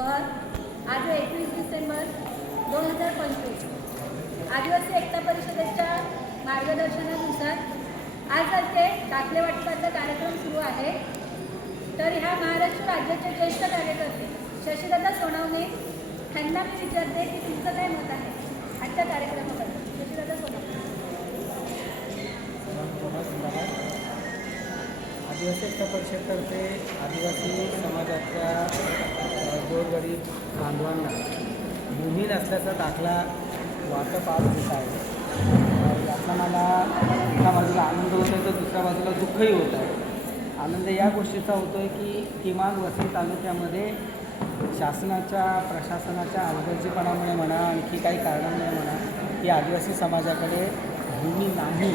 जोहर. आज 21 डिसेंबर 2025 आदिवासी एकता परिषदेच्या मार्गदर्शनानुसार आज इथे दाखले वाटपाचा कार्यक्रम सुरू आहे. तर ह्या महाराष्ट्र राज्याचे ज्येष्ठ कार्यकर्ते शशीदादा सोनवणे यांना मी विचारते की तुमचं काय मत आहे आजच्या कार्यक्रमाबद्दल. शशीदादा सोनवणे. आदिवासी एकता परिषदेतर्फे आदिवासी समाजाच्या गोरगरीब बांधवांना भूमी नसल्याचा दाखला वाटप आज होत आहे. याचा मला एका बाजूला आनंद होतो आहे तर दुसऱ्या बाजूला दुःखही होत आहे. आनंद या गोष्टीचा होतो आहे की किमान वसई तालुक्यामध्ये शासनाच्या प्रशासनाच्या हलगर्जीपणामुळे म्हणा आणखी काही कारणांमुळे म्हणा की आदिवासी समाजाकडे भूमी नाही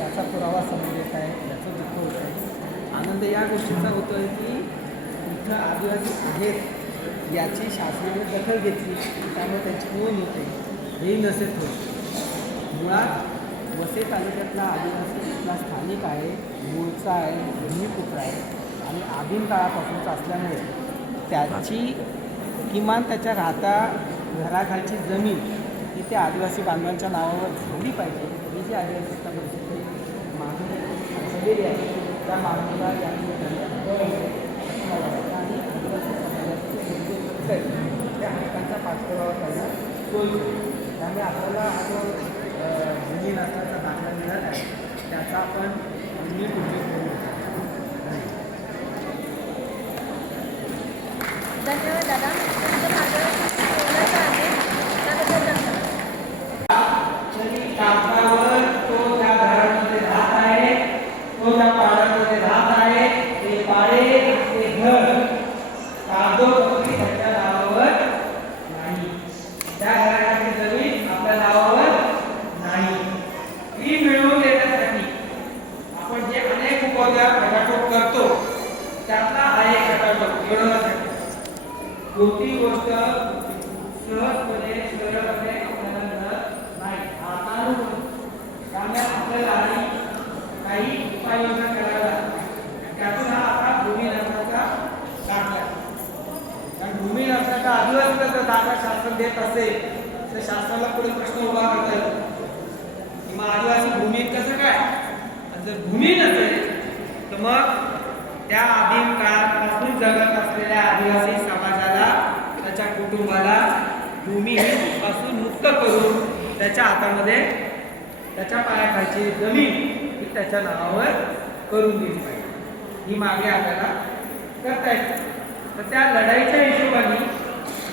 याचा पुरावा समोर येत आहे. याचं दुःख होत आहे. आनंद या गोष्टीचा होतो आहे की इथं आदिवासी आहेत याची शासनाने दखल घेतली त्यामुळे त्यांची नोंद होते. हे नसेल होत. मुळात वसई तालुक्यातला आदिवासी इथला स्थानिक आहे, मूळचा आहे, भूमिपुत्र आहे आणि आदिम काळापासूनच असल्यामुळे त्याची किमान त्याच्या घराखालची जमीन ही त्या आदिवासी बांधवांच्या नावावर झाली पाहिजे. ही जी आदिवासी एकता परिषदेची मागणी झालेली आहे त्या मागणीला यांनी आणि आदिवासी समाजाचे त्या हक्कांचा पाठपुरावा करण्यास सोय. त्यामुळे आपल्याला हा जो भूमी नसल्याचा दाखला मिळाला आहे त्याचा आपण नीट उपयोग करू. धन्यवाद दादा. तुमचं माझं बोलायचं आहे त्याबद्दल धन्यवाद. कापडावर तो त्या घरामध्ये राहत आहे, तो त्या पाड्यामध्ये राहत आहे. ते पाडे ते घर कागदोपत्री त्याच्या नावावर नाही. त्या घराची जमीन आपल्या नावावर नाही. ती मिळवून देण्यासाठी आपण जे अनेक उपक्रम खटाटोप करतो त्यातला हा एक खटाटोप मिळवण्यासाठी कोणती गोष्ट सहजपणे सरळपणे आपल्याला मिळत नाही. त्यामुळे आपल्याला काही उपाययोजना कराव्या त्यातून हा आता भूमी नसण्याचा दाखला. कारण भूमी नसण्याचा आदिवासीचा दाखला शासन देत असेल तर शासनाला पुढे प्रश्न उभा करता येतो की मग आदिवासी भूमीत कसं काय. आणि जर भूमी नसेल तर मग त्या आदिम काळापासून जगत असलेल्या आदिवासी समाजाला त्याच्या कुटुंबाला भूमी पासून मुक्त करून त्याच्या हातामध्ये त्याच्या पायाखालची जमीन ही त्याच्या नावावर करून दिली पाहिजे. ही मागणी आपल्याला करता येते. तर त्या लढाईच्या हिशोबाने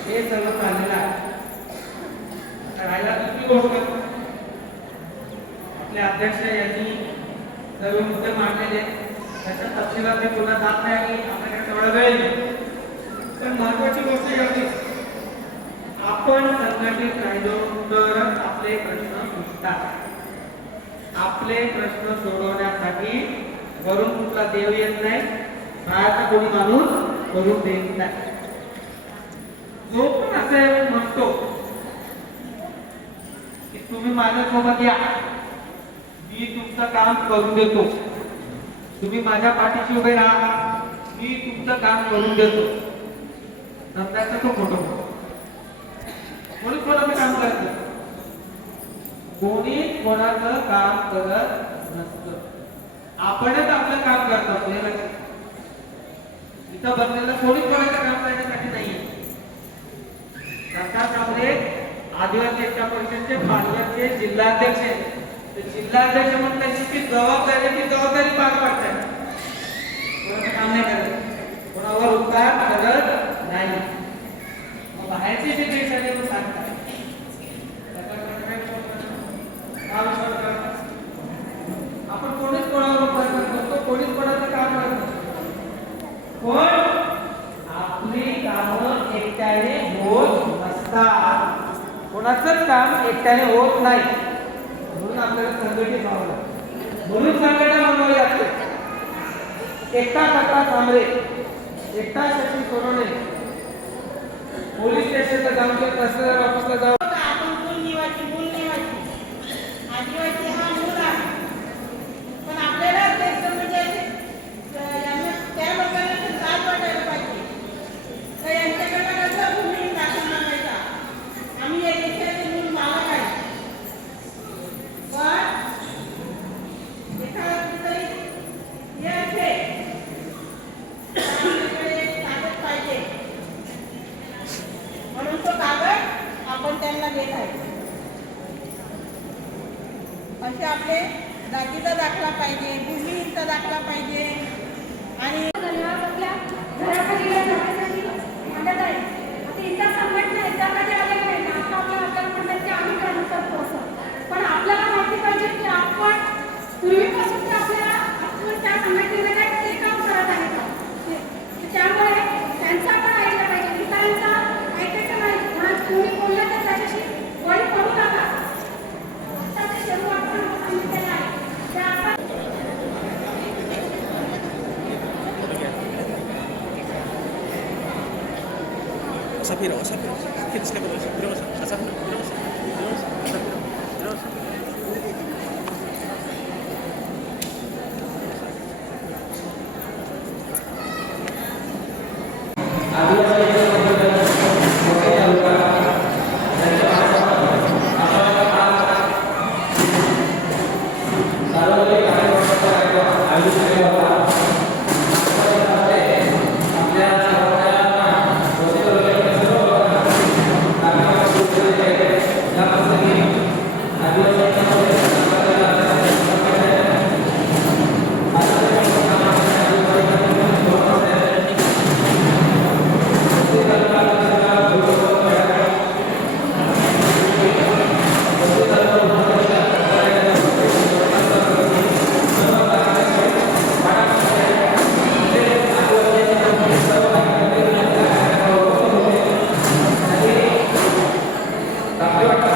हे सर्व चाललेलं आहे. राहायला दुसरी गोष्ट आपले अध्यक्ष यांनी सर्व मुद्दे मांडलेले त्याच्या तपशिलात मी पुन्हा जात नाही आणि आपल्याकडे तेवढा वेळ नाही. पण महत्वाची गोष्ट एवढी आपण संघटित राहिलो तरच आपले प्रश्न सुटतात. आपले प्रश्न सोडवण्यासाठी वरून कुठला देव येत नाही, बाहेरचा कोणी माणूस करून देत नाही. जो पण असे म्हणतो की तुम्ही माझ्यासोबत या, मी तुमचं काम करून देतो, तुम्ही माझ्या पाठीशी उभे राहा, मी तुमचं काम करून देतो, नंतरचा तो खोटं बोलतो. कोणी कोणाचं काम करत नाही. कोणी कोणाचं काम करत नसतं. आपणच आपलं काम करत असतो. इथं बसलेलं कोणी कोणाचं काम करण्यासाठी नाहीये. सरकारमध्ये आदिवासी एकता परिषदेचे पालघरचे जिल्हाध्यक्ष आहेत. जिल्हाध्यक्ष म्हणून त्यांची जबाबदारी पार पाडतात. कोणाचं काम नाही करत, कोणावर उपकार करत नाही. बाहेरचे जे देश आहे ते सांगतात आपण कोणीच कोणावर उपकार करतो, कोणीच कोणाचं काम करतो. पण आपली कामं एकट्याने होत नसतात. कोणाचंच काम एकट्याने होत नाही. म्हणून आपल्याला संघटित व्हावं लागतं. म्हणून संघटना बनवावी लागते. एकटा कथा थांबरे, एकटा शशी सोनवणे पोलीस स्टेशनला जाऊन ते तहसीलदार ऑफिसला जाऊन आदिवासी हा मूळ आहे. पण आपल्याला म्हणजे त्या लोकांना जात वाटायला पाहिजे. तर यांच्याकडनं कसं आपण त्यांना देत आहे. असे आपले जातीचा दाखला पाहिजे, भूमिहीनचा दाखला पाहिजे आणि धन्यवाद. आपल्या घराखाली जाण्यासाठी मदत आहे. आता इतर संघटना याच्यामध्ये आलेल्या नाही. आता आपल्याला म्हणतात की आम्ही काम करतो असं, पण आपल्याला माहिती पाहिजे की आपण पूर्वीपासून ते आपल्याला आपण त्या संघटनेमध्ये ते काम करत आहे का. त्यामुळे त्यांचा पण ऐकलं पाहिजे, इतरांचा ऐकायचं नाही. म्हणून तुम्ही बोललं तर त्याच्याशी वळी पडू नका. आता ते सर्व आपण सांगितलेलं आहे ते आपण Sapiro, sapiro. Tienes que poner sapiro, sapiro, Tapi